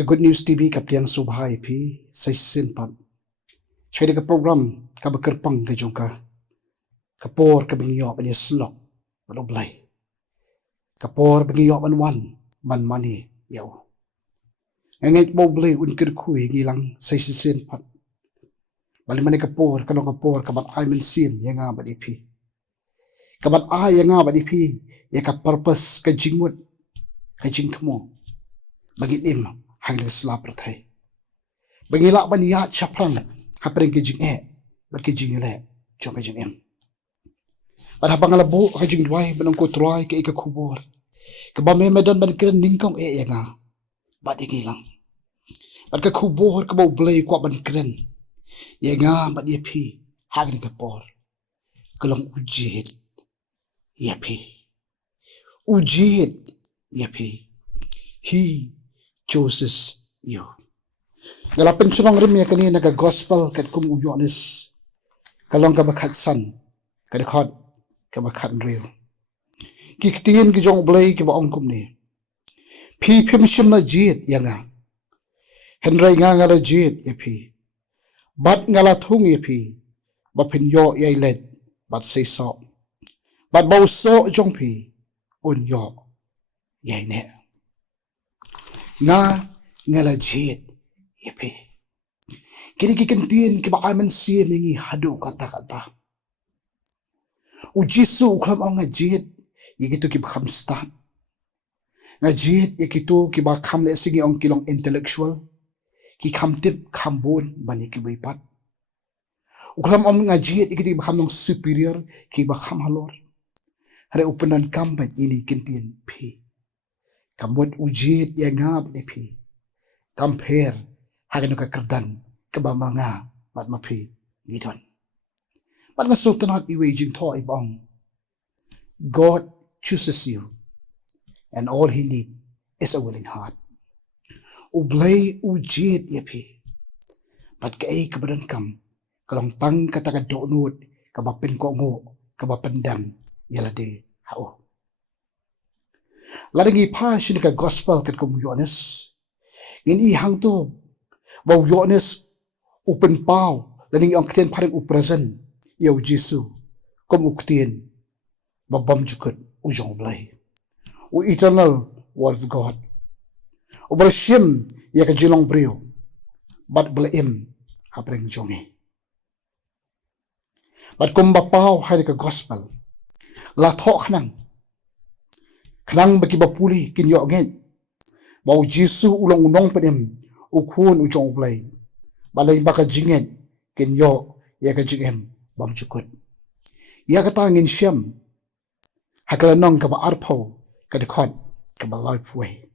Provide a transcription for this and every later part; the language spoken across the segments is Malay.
Ka Good News TV ka pliang subha ipi sa sin pat. Chayda ka program ka bakerpang ka jong ka. Kapor ka bingyo pa niya slok U Blei. Kapor bingyo wan ban mane yaw. Ngayit U Blei unkir kuy ngilang sa sin pat. Bali mani kapor ka bat ay mynsiem yang nga bat ipi. Ka bat ay yang nga bat ipi ya ka purpose ka jingmut ka jingthmu. Bagit im hang slap rathai. Bangila ban ya chaprang hapring ke jing bar ke jing le chong ke jing bar habang labo ke jing dwai banong ko troy ke ka khubor ke ba me medan ban kren ningkong nga ba dingilang bar ka khubor ka U Blei kwa ban kren nga ba di phi hang ka por kalong ujit ya phi ujit ya phi he chooses you. Galapin sunong rim ya kanina ka gospel kat kum Ioannis. Kalong ka bakat san kadakot ka bakat real. Ki Ktien ki jong U Blei ki baong kum ni. Pi pimshim na jit ya nga. Henry nga la jit ya pi. Bat ngala thung ya pi. Bapin yo ya led bat say so. Bat bau so jong pi un yo ya ne. Ngala jit yepi kini Ka Ktien ki ba mynsiem ngi hadu kata U Jisu uklam ang nga jit yigitu ki bakham stat nga jit yigitu ki ba kham le singi ong kilong intellectual ki kham tip khambon bani ki wipat uklam ang nga jit yigitu ki bakham nong superior ki bakham halor hare upanan kambat ini Ktien pi kamot ujit ya ngab ni pi compare hagan ka kerdan ka ba mga bat mapi gidon pat nga sultanat iwei jingtho ibang God chooses you and all he need is a willing heart U Blei ujit ya pi pat ka ay kabadan kam kalong tang kataka donut ka bapin ko ngo ka bapendam yalade hao laringi pa shin ka gospel kat kum Ioannis ngin hang to ba Ioannis open pau laringi ang Ktien parang u present U Jisu kum U Ktien babam jukut u jong U Blei u eternal word of God u bershim ya ka jilong brio bat blaim hapring jongi bat kumba pau hai ka gospel la tho khnang baki bapuli kin yo ngen ba U Jisu ulong unong pedem u khun u jong U Blei balai baka jingen kin yo ya ka jingim bam chukut ya ka ta mynsiem hakala nong ka ba arpho ka dekhot ka ba life way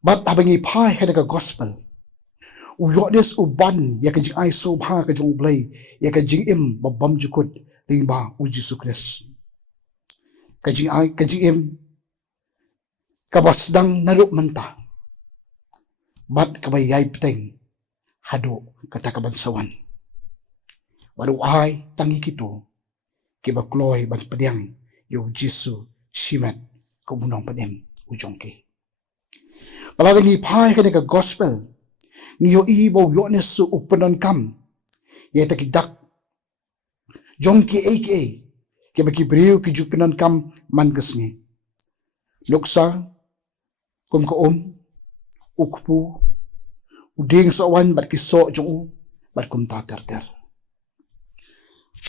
bat habangi phai ka ka gospel u Ioannis u ban ya ka jing ai so bha ka jong U Blei ya ka jingim bam chukut limba U Jisu Khrist ka jingim ka basdang narup menta bat ka bayay pteng hado kata kabansawan waru ay tangi kito kibakloy ban padiang U Jisu simet kumunong padem ujongki palaringi pai ka ka gospel niyo ibo Ioannis su upanan kam yeta kidak jongki aka kibaki briu ki jupinan kam mangasngi luksa kum ko ukpu uding so wan bat kiso jong bat kum ta ter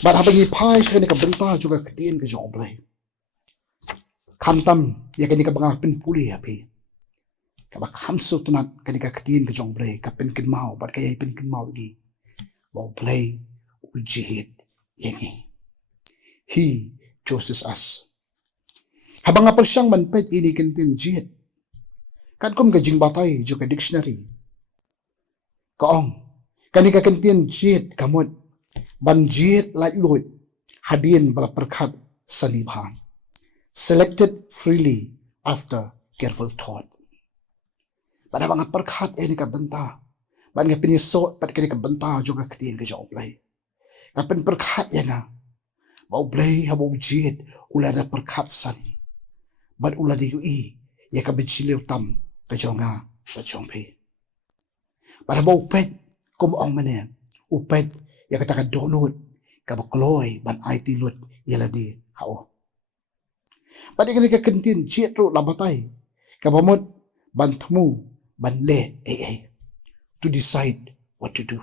bat habangi pai sa ka benta juga Ktien ka jong U Blei khamtam ya ka bangapin puli hapi ka ba khamso tunat ka Ktien ka jong U Blei ka pin kin mau bat ka pin kin mau gi U Blei ujihit yengi he chooses us habang apal siyang manpet ini Ktien jihit kan kum ka jingbatay jo ka dictionary kaong kani ka Ktien jihit kamot ban jihit like Lord hadin bala perkhat sanibha selected freely after careful thought pada bang perkhat ini ka benta ban nga piniso pat kani ka benta jo ka Ktien ka jong U Blei kapen perkhat ya nga U Blei habo jihit ula da perkhat sani bat ula di ui ya ka bichiliw tam ka jonga ba jongpe para ba upet kum ong mane upet ya ka taka donut ka ba kloy ban IT lut yaladi hao padi ka kentin chet ro labatai ka ba mot ban thmu ban le to decide what to do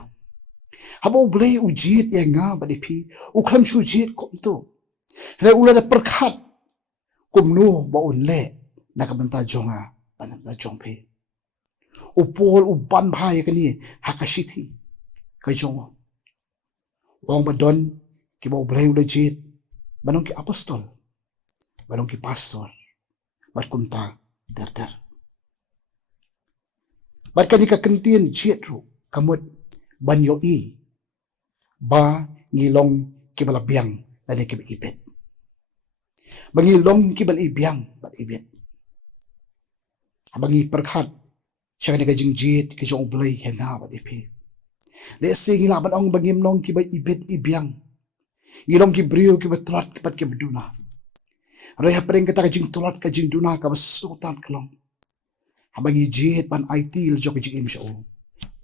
habo blei ujit ya nga ba pi uklam shu jit kom to re ula da perkhat kumno ba unle nakabanta jonga banamta jongpe upol uban bhai kani hakashithi ka jong wong badon ki ba blei ula jit banong ki apostol banong ki pastor bat kumta der bat kani ka kentin jit ru kamut banyo ba ngilong ki bala biang lani ki ibet bangilong ki bal ibiang bat ibet abangi perkhat siya ka jingjit ki jong blei henga bat ipi le se ngila ban ong bangim long ki ba ibet ibiang ngilong ki brio ki batrat ki pat ki beduna ro ya preng ka jing tulat ka jing duna ka basutan klong abangi jit ban IT le jok jingim sho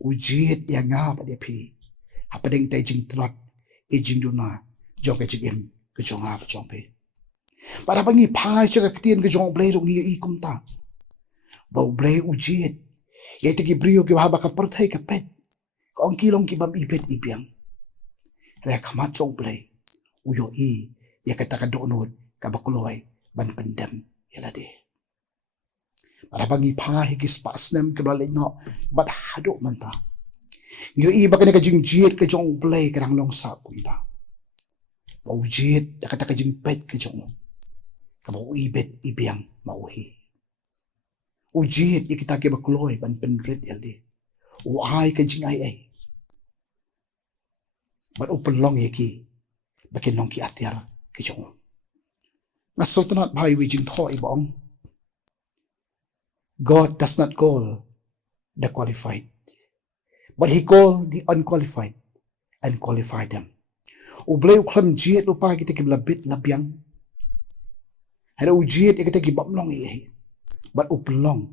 ujit ya nga bat ipi hapadeng tai jing tulat e jing duna jok jingim ke jonga ba jongpe para bangi phai cha Ka Ktien ke jong blei ro ni kumta ba blei ujit ye te ki brio ki ba ka perthai ka pet kong kilong ki bam ibet ibiang re khama chong blei uyo ye ka taka donut ka ba kloi ban pendem yalade para bangi phai ki spas nem ke bla no bat hado manta yo ba ka jingjit ke jong blei ka rang long sa kumta ba ujit taka jing pet ke jong kabo ibet ibiang mauhi ujit ikita ke bakloy ban penret yaldi uai ka jingai bat upelong yeki bakin nong ki atyar ki jong na sultanat bhai wi jing tho ibong God does not call the qualified but he called the unqualified and qualified them ublay uklam jit upa kita ki blabit labyang hera ujit ikita ki bamlong but uplong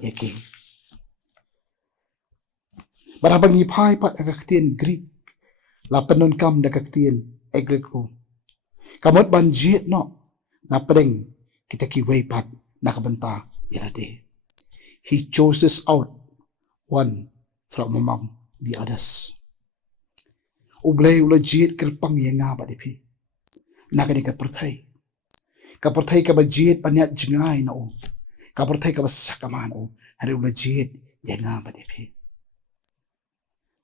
yake barabang ipai pat Ka Ktien Greek la panon kam da Ka Ktien Egleko kamot ban jit no na preng kita ki way pat nakabanta irade he chooses out one from among the others ublay ula jit kerpang yenga ba dipi nakani ka perthai ka ba jit panya jingai no ka perthai ka ba sakamano hare ula jit yenga ba dipi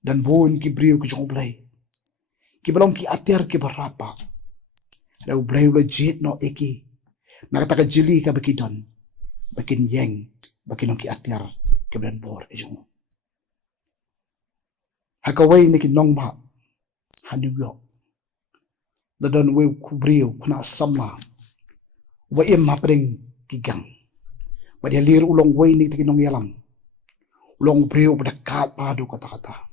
dan bon ki brio ki jong blai ki balong ki atyar ki barapa hare ublay ula jit no eki nakataka jili ka bakidon bakin yeng bakin ki atyar ki blan bor ki jong hakaway ni ki nong ba hanu yo dadon we kubrio kuna samla wa im mapring kigang ba dia lir ulong way ni tikinong yalam ulong brio badakat padu kata-kata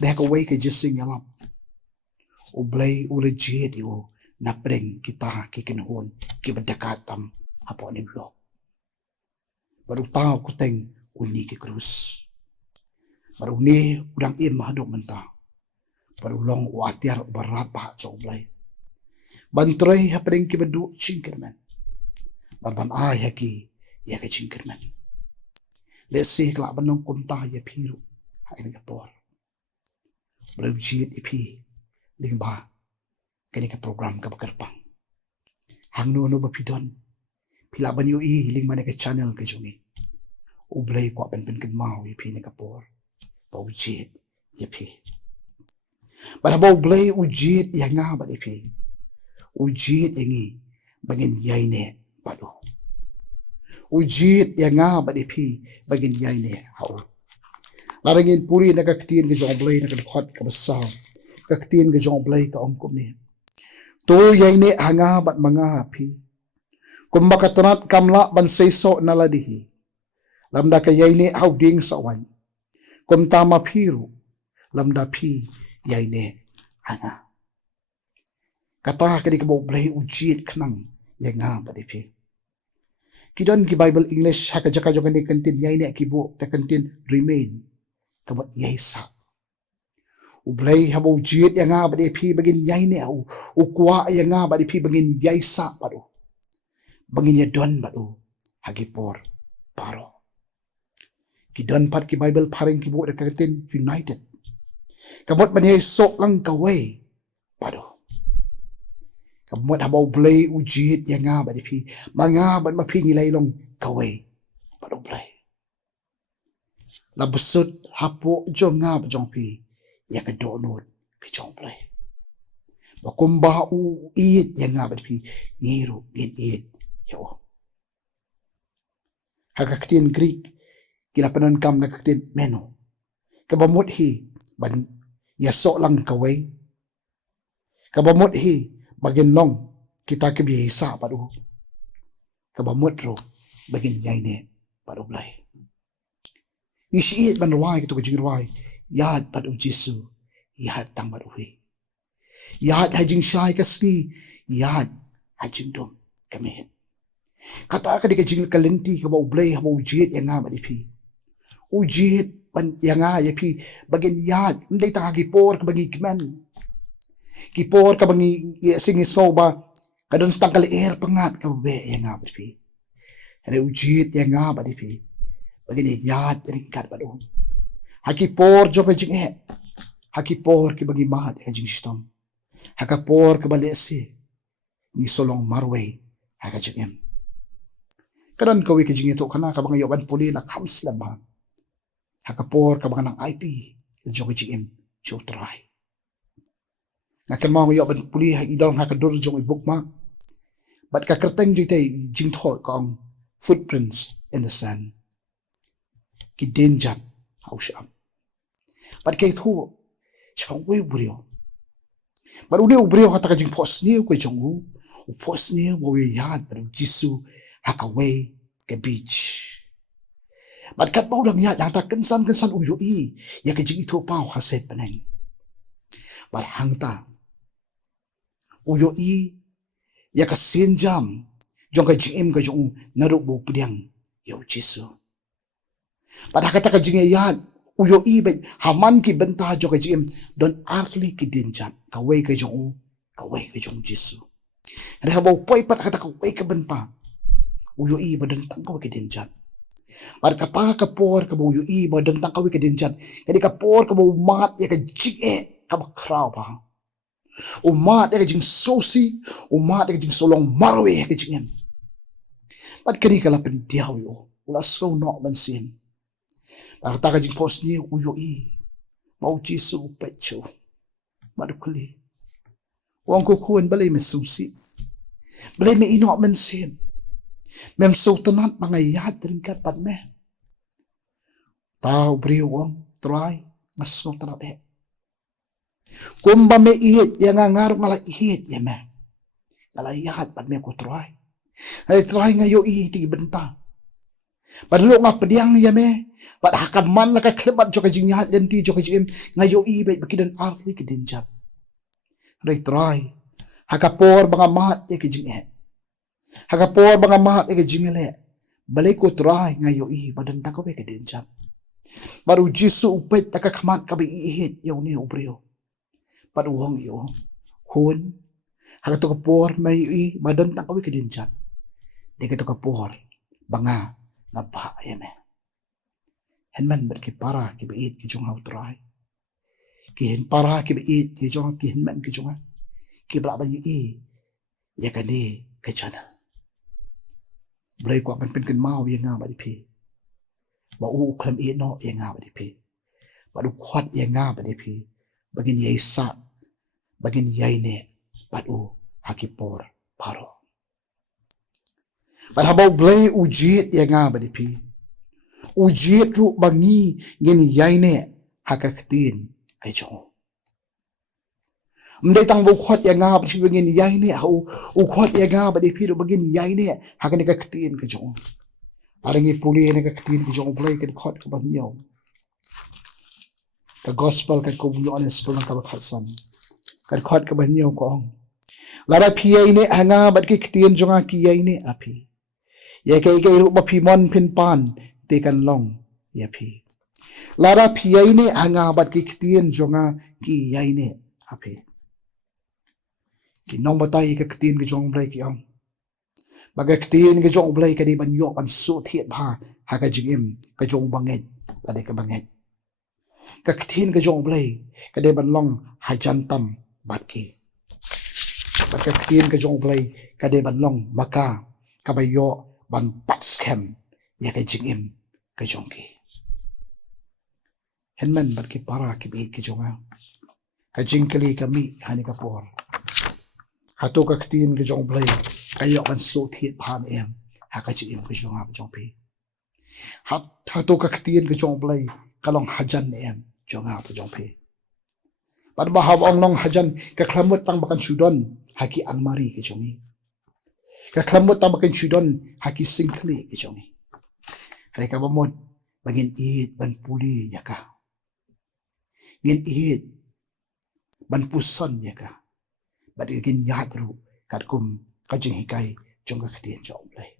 deh ka way ka jising yalam ublay ulejit yo napring kita kikinhon ki badakatam hapo ni yo baru tao kuteng uni ki krus baru ni udang im hadok menta baru long watiar barat pa chong blay bantray hapring ki badu chingkerman barban ay haki ya ka chingkerman let's see kla banong kunta ya phiru hai ni kapor baru jit ipi lingba kani ka program ka bakarpang hangno no bapidon pila banyo lingma ka channel ka jungi ublay ko pen ken mau ipi ni kapor bau jit ipi barabo blay ujit ya nga ba ipi ujit engi bagin yaine padu ujit ya nga ba ipi bagin yaine hau larangin puri na Ka Ktien ke jong blay na ka khot ka basa Ka Ktien ke jong blay ka ongkom ni to yaine hanga bat manga api kumba katonat kamla ban seiso naladihi lamda ka yaine hau ding sawan kum tama phiru lamda phi yaine hanga kata kadi ka blay ujit khnang ya nga ba dipi Kidon ki Bible English haka jaka jaka ni kantin yai ne kibo ta kantin remain kabat yai sa. U Blei habo jiet yang nga badi pi bagin yai ne u kwa yang nga badi pi bagin yai sa padu. Bagin ya don padu hagi por paro. Kidon pat ki Bible paring kibo ta kantin united. Kabot bani sok lang kaway padu. Kabot habaw Blei ujit yang nga badi pi mga bat mapi nilay long kaway padu Blei. Labusut hapo jong nga ba jong pi ya kadonod pi jong Blei. Bakumba u iit yang nga badi pi ngiru ngin iit yo. Ka Ktien Greek kilapanon kam na Ka Ktien meno. Kabamot hi bani yasok lang kaway. Kabamot hi bagin long kita kebihisa padu. Kabamot ro bagin yaine padu Blei. Isiit man rawai kito kajing rawai yad padu Jisu yad tang padu hi. Yad hajing syai kasni yad hajing dom kamihin. Kata ka di kajing kalenti kabau Blei habau ujit yang nga madipi. Ujit pan yang nga yapi bagin yad mday takagipor kabagi kiman. Kipor kabangi sing sngewbha kadon stang kalier pangat kabe yang nga madipi. Ada ujit yang nga madipi. Bagini yad ringkat padu. Hakipor jo kajing hakipor kibagi mahat kajing stom. Hakapor kabalesi ni solong marway hakajing em. Kadon kawi kajing ito kana kabang yoban puli na kamslam ha. Hakapor kabang ng IT jo kajing em jo try. Nakan mga yoban puli ha idong hakadur jo ibukma. But ka kyrteng jitay jingthmu kong footprints in the sand. Kidenjat hausyam. But kay thu siya uwi buriyo. But uli buriyo kata kajing pos niyo kay jongu. Upos niyo wawi yad pero Jisu hakaway ke beach. But kat pa ulang yad yang ta kensan uyo i ya kajing ito pa haset paneng. But hangta uyo i ya kasenjam jong kajing kajong narukbo pediang ya Jisu. Pada kata kajing yad uyo ibay haman ki benta jo kajing don earthly ki dinjat kaway kajong Jisu. Rehabaw poy pat kata kaway ka benta uyo iba don tang kaway ki dinjat. Pada kata kapor kabaw uyo iba don tang kaway ki dinjat. Kadi kapor kabaw mat ya kajing kabakraw pa. Umat ya kajing sosi umat ya kajing solong marwe kajing. Pada kani kalapin diyaw yo ulas kaw no mynsiem. Kata kajing pos niya uyo i. Mau Jisu pecho. Madukuli. Wang kukuan balay mesusi. Balay me ino mynsiem. Mem sultanat mangayad rin kapat me. Tao brio wang try. Mas sultanat he. Kumba me ihit. Yang ngarap malay ihit ya me. Nalayad pat me ko try. Ay try ngayo ihit tigi benta. Padlo nga pediang ya me. Pat hakaman la ka klebat jo kajing yahat lenti jo kajing ngayo ibay bakidan earthly kidinjat. Ray try. Hakapor mga mahat ya kajing Hakapor mga mahat ya kajing balay ko try ngayo i badan takaw ya kidinjat. Baru Jisu upet takakamat kabi ihit yaw ni ubriyo. Paduhong iyo. Hun. Hakatukapor may i badan takaw ya kidinjat. Di katukapor banga nabha ya me. Henman ber ki para ki beit ki jong hau try. Ki hen para ki beit ki jong ki henman ki jong ki bra ba yi ya kani ke chana. Blei ko ban pen mau ya nga ba di pi. Ba u klam e no ya nga ba di pi. Ba du kwat ya nga ba di pi. Bagin yai sa bagin yai ne ba u hakipor paro. Ba habaw Blei ujit ya nga ba di pi. Ujit ru bangi ngin yaine Ka Ktien K.J.P. Mday tang bukwat ya nga pati bagin yaine ukwat ya nga pati pero bagin yaine Ka Ktien K.J.P. Arang ipuli na Ka Ktien K.J.P. Blei kan kwat ka banyaw. Ka gospel kan Ioannis pulang ka bakhasan. Kan kwat ka banyaw ko ang. Lara pi yaine hanga bat ki Ktien jonga ki yaine api. ye kai kai ru ba phi mon phin pan te kan long ye phi lara phi ai ne anga bat ki ktien jonga ki yai ne ha phi ki nong batai ka ktien ki jong blai ki ong baga ktien ki jong blai ka di ban yo ban su thiet bha ha ka jingim ka jong bangai la de ka bangai ka ktien ka jong blai ka de ban long ha jan tam bat ki ba ka ktien ka jong blai ka de ban long maka ka ba yo ban pat scam ya ka jingim ka jong ki henman bat ki para ki bi ki jonga ka jingkali ka mi hani ka por hatu ka ktien ka jong blai ka yo ban su thiet phan em ha ka jingim ka jonga ba jong pi hatu ka ktien ka jong blai ka long hajan em jonga ba jong pi pat ba haw ong long hajan ka khlamut tang bakan chudon haki almari ki jongi ka khlamut tang bakan chudon haki singkli ki jongi re ka bamot bagin it ban puli yaka ngin it ban puson yaka bad igin yadru kat kum ka jing hikai jong ka ktien jong blai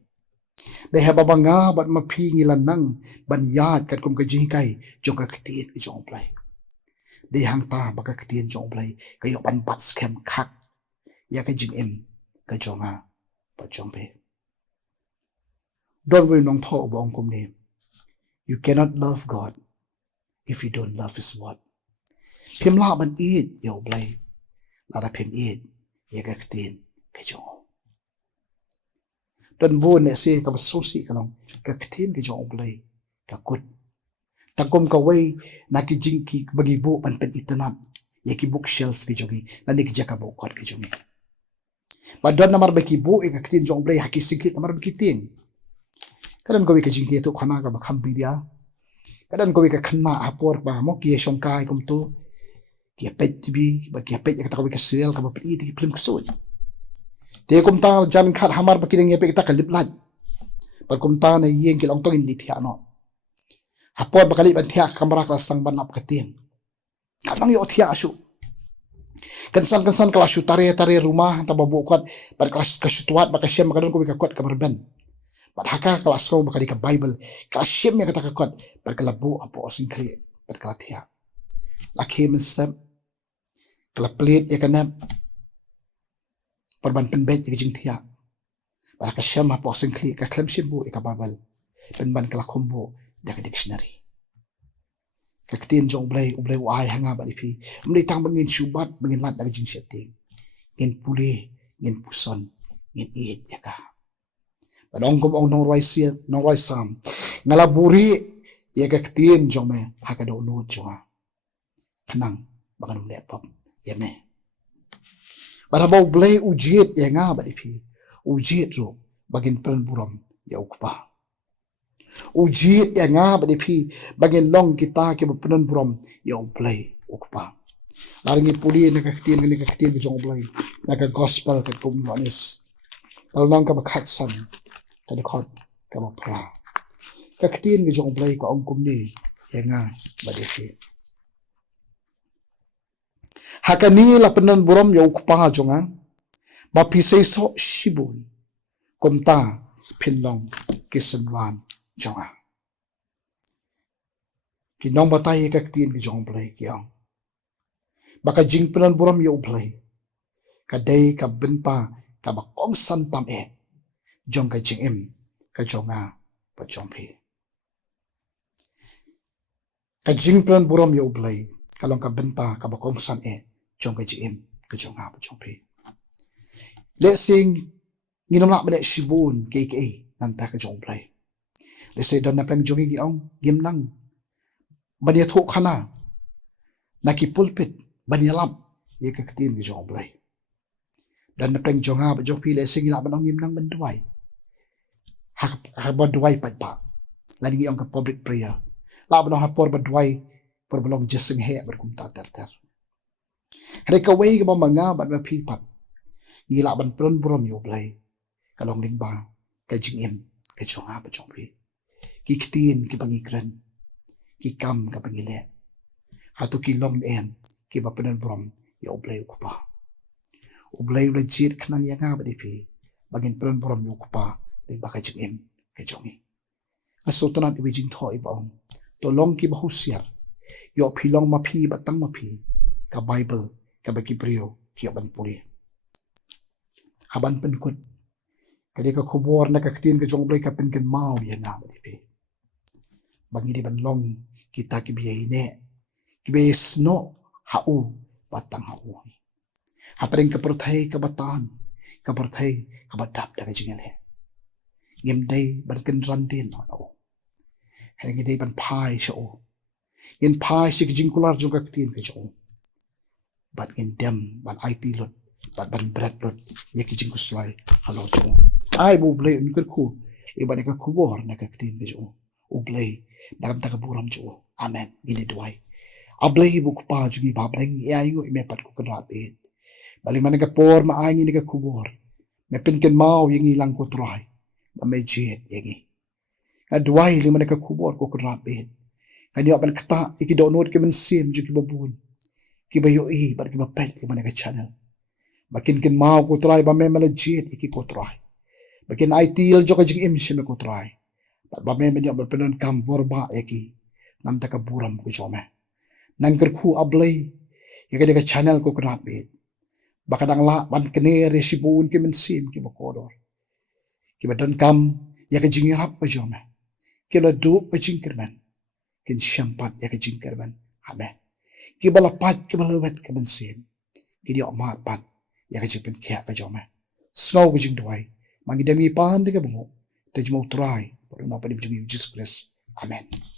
de ha babanga bat ma phi ngilan nang ban yad kat kum ka jing hikai jong ka ktien ki jong blai de hang ta ba ka ktien jong blai ka yo ban bat scam khak ya ka jing em ka jonga ba jong pe don't we nong tho bong kum ne you cannot love God if you don't love his word phim la ban it yo blai la da phim it ya ka ktien ka jong don bo ne se ka so si ka long ka ktien ka jong blai ka kut takom ka wei na ki jing ki bagi bo ban pen itanat ye ki bookshelf ki jongi na ni ki jaka bo kot ki jongi ba don namar ba ki bo e ka ktien jong blai haki sikit namar ba ki ting kadan ko wi ka jing ki to khana ka ba kham bi dia kadan ko wi ka khna apor ba mo ki shong kai kum to ki pet bi ba ki pet ka ta ko wi ka serial ka ba pri ti film ko so te kum ta jan khat hamar ba ki nge pe ta ka lip lat par kum ta na yeng ki long tong in li thia no hapor ba kali ban thia kamera ka sang ban ap ka tiang kamang yo thia asu kansan kelas su tare rumah ta ba bu kwat par kelas ka sutuat ba ka shem ka don ko wi ka kwat ka berben bat haka kelas ko ba ka bible ka shem ya ka ta ka kwat par ka labu apo sing kri par ka thia la mynsiem kala plate ya ka nap par ban pen bet ya jing thia ba ka shem apo sing kri ka klem shimbu ka bible pen ban kala khombo da ka dictionary ka ktien jong blai u blai wai hanga ba phi mri tang bangin shubat bangin lat da jing setting ngin puli ngin puson ngin it yaka badong kom ong nong roi sam ngala buri ya ka ktien jong me ha ka do no chwa khnang bangan le pop ya me bara bo blai u jet ya nga ba phi u jet ro bagin pran buram ya ukpa ujit ya nga ba phi bagin long kita ke bapunan buram ya U Blei ukpa laringi puli na ka ktien ke jong blai na ka gospel ka kum Ioannis along ka bakhat san ka de khot ka ba pra ka ktien ke jong blai ko ong kum ni ya nga ba phi hakani la penan buram ya ukpa jonga ba phi sei so shibun komta phinlong kisanwan jonga ki nong batai ka ktien ki jong blai ki ang baka jing penan buram yo blai ka dei ka benta ka ba kong san tam e jong ka jingim ka jonga pa jong phi ka jing penan buram yo blai ka long ka benta ka ba kong san e jong ka jingim ka jonga pa jong phi le sing nginom la bane shibun ke nan ta ka jong blai le se don na plang jongi gi ong gim nang bania tho khana naki pulpit bania lap ye ka ktien gi jong blai dan na plang jonga ba jong phi le sing la banong gim nang ban duai ha ba duai pa pa la gi ong ka public prayer la banong ha por ba duai por belong jeseng he ber kum ta ter hre ka wei ga ba manga ban ba phi pat ni la ban pron buram yo blai ka long ling ba ka jingim ka jonga ba jong phi ki ktien ki pangikran ki kam ka pangile hatu ki long em ki bapenan brom ya U Blei kupa U Blei le jit khnang ya nga ba phi bagin penan brom yu kupa le ba ka jingim ke jongi asotanat iwei jingthoi baong to long ki bahusiar yo philong ma phi batang ma phi ka Bible ka baki prio ki ban puli haban pen kut kadi ka khubor na ka ktien ke jong blai ka pen ken mau ya nga ba pe bangi di ban long kita ki biai ne ki be sno ha u batang ha u hapring ka perthai ka batan ka perthai ka badap da jingel he ngem dei ban ken ran din no hengi dei ban phai sho in phai sik jingkular jong ka ktien ke jong bat in dem ban IT lot bat ban bread lot ye ki jingkuslai halo jong ai bu blai un ker khu e ban ka khubor na ka ktien ke jong U Blei dalam tak buram jo amen ini duai ablei bu pa jugi ba breng ya ingo me pat ku kra be bali man ka por ma ai ni ka khubor me pen ken mau yengi lang ko trai ba me jet yengi ka duai li man ka khubor ko kra be kan yo ban kata iki do not ke mynsiem jugi babun ki ba yo e ba ki ba pet man ka channel bakin ken mau ko trai ba me mala jet iki ko trai bakin ITL jo ka jingim sheme ko trai ba me men yo berpenon kam borba eki nam taka buram ku jome nan ker khu ablei ya ka channel ko krat be bakadang la ban kene resibun ke mynsiem ki bakodor ki badan kam ya ka jingirap ba jome ki la do ba jingkerman kin shampat ya ka jingkerman ame ki bala pat ki bala wet ke mynsiem ki di omat pat ya ka jipen kya ba jome snow ku jing duai mangi demi pan de ka bungo te jmo try baru na pa di U Jisu Khrist amen